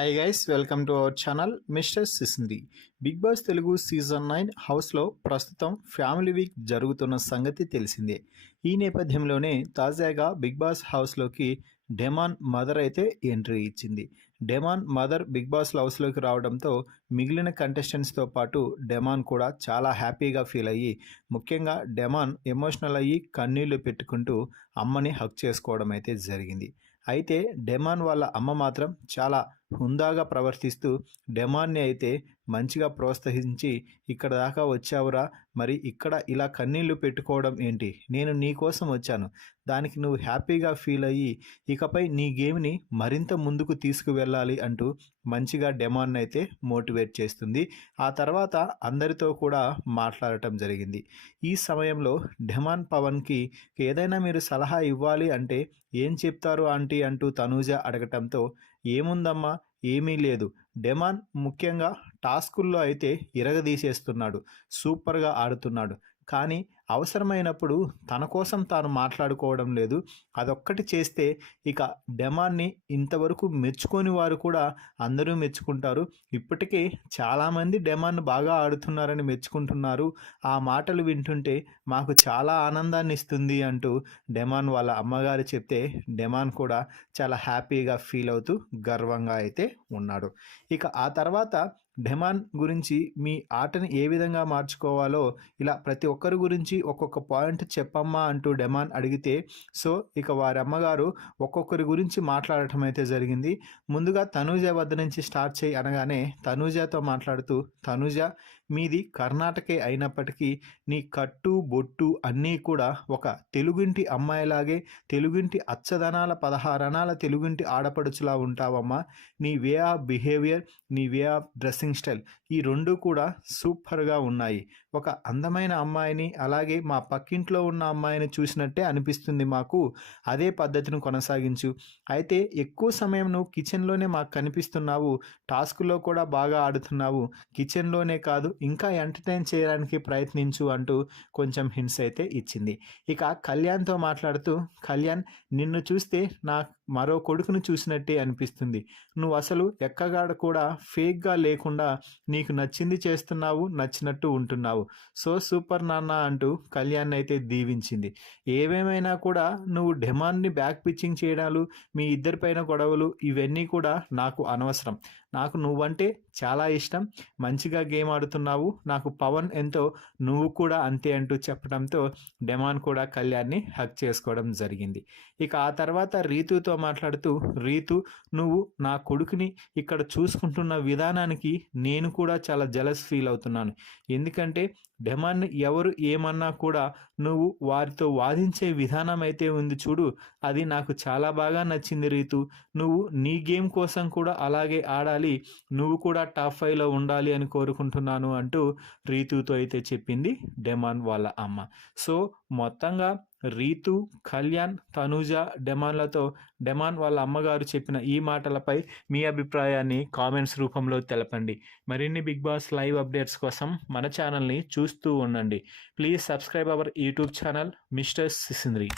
Hi guys, welcome to our channel mister Sisindri. Bigg Boss Telugu season 9 హౌస్లో ప్రస్తుతం family week జరుగుతున్న సంగతి తెలిసిందే. ఈ నేపథ్యంలోనే తాజాగా బిగ్ బాస్ హౌస్లోకి డెమాన్ మదర్ అయితే ఎంట్రీ ఇచ్చింది. డెమాన్ మదర్ బిగ్ బాస్ హౌస్లోకి రావడంతో మిగిలిన కంటెస్టెంట్స్తో పాటు డెమాన్ కూడా చాలా హ్యాపీగా ఫీల్ అయ్యి, ముఖ్యంగా డెమాన్ ఎమోషనల్ అయ్యి కన్నీళ్లు పెట్టుకుంటూ అమ్మని హక్ చేసుకోవడం అయితే జరిగింది. అయితే డెమాన్ వాళ్ళ అమ్మ మాత్రం చాలా హుందాగా ప్రవర్తిస్తూ డెమాన్ని అయితే మంచిగా ప్రోత్సహించి, ఇక్కడ దాకా వచ్చావురా, మరి ఇక్కడ ఇలా కన్నీళ్లు పెట్టుకోవడం ఏంటి, నేను నీ కోసం వచ్చాను, దానికి నువ్వు హ్యాపీగా ఫీల్ అయ్యి ఇకపై నీ గేమ్ని మరింత ముందుకు తీసుకువెళ్ళాలి అంటూ మంచిగా డెమాన్ అయితే మోటివేట్ చేస్తుంది. ఆ తర్వాత అందరితో కూడా మాట్లాడటం జరిగింది. ఈ సమయంలో డెమాన్ పవన్కి ఏదైనా మీరు సలహా ఇవ్వాలి అంటే ఏం చెప్తారు ఆంటీ అంటూ తనూజ అడగటంతో, ఏముందమ్మా, ఏమీ లేదు, డెమాన్ ముఖ్యంగా టాస్కుల్లో అయితే ఇరగదీసేస్తున్నాడు, సూపర్గా ఆడుతున్నాడు, కానీ అవసరమైనప్పుడు తన కోసం తాను మాట్లాడుకోవడం లేదు. అదొక్కటి చేస్తే ఇక డెమాన్ని ఇంతవరకు మెచ్చుకొని వారు కూడా అందరూ మెచ్చుకుంటారు. ఇప్పటికే చాలామంది డెమాన్ బాగా ఆడుతున్నారని మెచ్చుకుంటున్నారు. ఆ మాటలు వింటుంటే మాకు చాలా ఆనందాన్ని ఇస్తుంది అంటూ డెమాన్ వాళ్ళ అమ్మగారు చెప్తే డెమాన్ కూడా చాలా హ్యాపీగా ఫీల్ అవుతూ గర్వంగా అయితే ఉన్నాడు. ఇక ఆ తర్వాత డెమాన్ గురించి మీ ఆటని ఏ విధంగా మార్చుకోవాలో ఇలా ప్రతి ఒక్కరి గురించి ఒక్కొక్క పాయింట్ చెప్పమ్మా అంటూ డెమాన్ అడిగితే, సో ఇక వారి అమ్మగారు ఒక్కొక్కరి గురించి మాట్లాడటం అయితే జరిగింది. ముందుగా తనూజ వద్ద నుంచి స్టార్ట్ చేయి అనగానే తనూజతో మాట్లాడుతూ, తనూజ మీది కర్ణాటకే అయినప్పటికీ నీ కట్టు బొట్టు అన్నీ కూడా ఒక తెలుగింటి అమ్మాయిలాగే, తెలుగింటి అచ్చదనాల 16 అనాల తెలుగింటి ఆడపడుచులా ఉంటావమ్మా. నీ వే ఆఫ్ బిహేవియర్, నీ వే ఆఫ్ డ్రెస్సింగ్ స్టైల్, ఈ రెండు కూడా సూపర్గా ఉన్నాయి. ఒక అందమైన అమ్మాయిని, అలాగే మా పక్కింట్లో ఉన్న అమ్మాయిని చూసినట్టే అనిపిస్తుంది మాకు. అదే పద్ధతిని కొనసాగించు. అయితే ఎక్కువ సమయం నువ్వు కిచెన్లోనే మాకు కనిపిస్తున్నావు, టాస్క్లో కూడా బాగా ఆడుతున్నావు, కిచెన్లోనే కాదు ఇంకా ఎంటర్టైన్ చేయడానికి ప్రయత్నించు అంటూ కొంచెం హింట్స్ అయితే ఇచ్చింది. ఇక కళ్యాణ్తో మాట్లాడుతూ, కళ్యాణ్ నిన్ను చూస్తే నా మరో కొడుకును చూసినట్టే అనిపిస్తుంది, నువ్వు అసలు ఎక్కగాడ కూడా ఫేక్గా లేకుండా నీకు నచ్చింది చేస్తున్నావు, నచ్చినట్టు ఉంటున్నావు, సో సూపర్ నాన్న అంటూ కళ్యాణ్ అయితే దీవించింది. ఏవేమైనా కూడా నువ్వు డెమాన్ని బ్యాక్ పిచ్చింగ్ చేయడాలు, మీ ఇద్దరిపైన గొడవలు ఇవన్నీ కూడా నాకు అనవసరం, నాకు నువ్వంటే చాలా ఇష్టం, మంచిగా గేమ్ ఆడుతున్నావు, నాకు పవన్ ఎంతో, నువ్వు కూడా అంతే అంటూ చెప్పడంతో డెమాన్ కూడా కళ్యాణ్ని హక్ చేసుకోవడం జరిగింది. ఇక ఆ తర్వాత రీతుతో మాట్లాడుతూ, రీతు నువ్వు నా కొడుకుని ఇక్కడ చూసుకుంటున్న విధానానికి నేను కూడా చాలా జలస్ ఫీల్ అవుతున్నాను. ఎందుకంటే డెమాన్ని ఎవరు ఏమన్నా కూడా నువ్వు వారితో వాదించే విధానం అయితే ఉంది చూడు, అది నాకు చాలా బాగా నచ్చింది రీతు. నువ్వు నీ గేమ్ కోసం కూడా అలాగే ఆడాలి, నువ్వు కూడా టాప్ 5లో ఉండాలి అని కోరుకుంటున్నాను అంటూ రీతుతో అయితే చెప్పింది డెమాన్ వాళ్ళ అమ్మ. సో మొత్తంగా రీతు, కళ్యాణ్, తనూజ, డెమాన్లతో డెమాన్ వాళ్ళ అమ్మగారు చెప్పిన ఈ మాటలపై మీ అభిప్రాయాన్ని కామెంట్స్ రూపంలో తెలపండి. మరిన్ని బిగ్ బాస్ లైవ్ అప్డేట్స్ కోసం మన ఛానల్ని చూస్తూ ఉండండి. Please subscribe our YouTube channel mister సిసింద్రి.